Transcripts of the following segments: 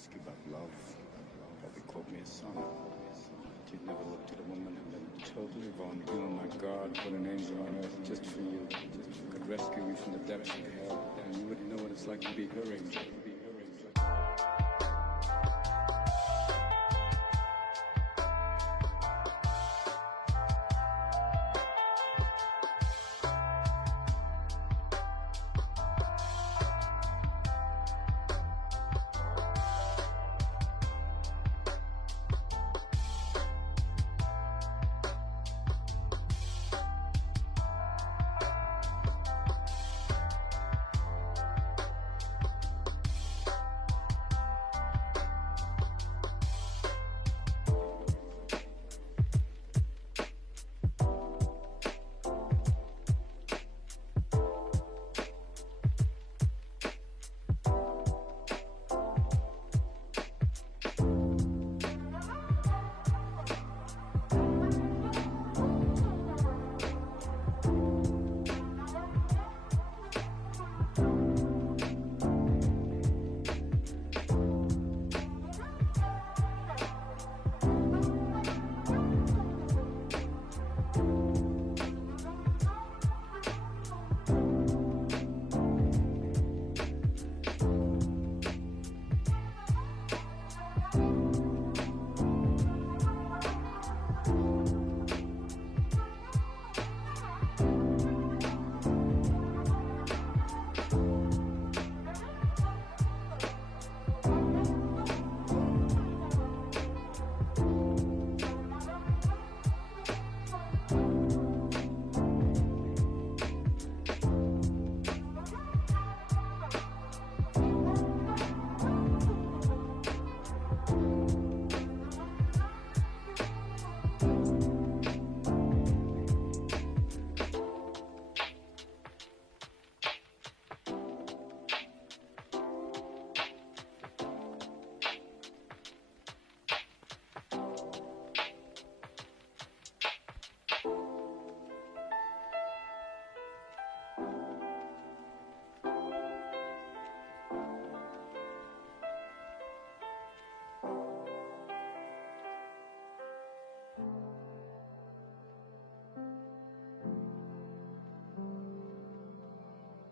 ask you about love. Probably called me a son. But you'd never looked at a woman and been totally vulnerable. Oh my God, what an angel on earth just for you. Could rescue you from the depths of hell. And you wouldn't know what it's like to be her angel.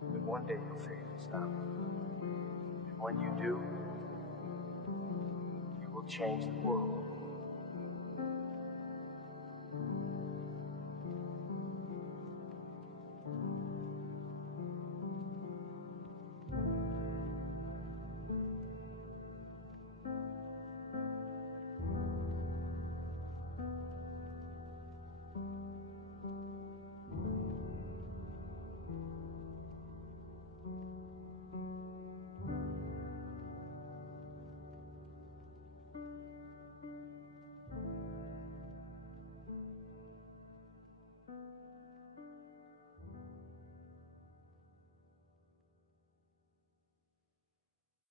But one day you'll figure this out. And when you do, you will change the world.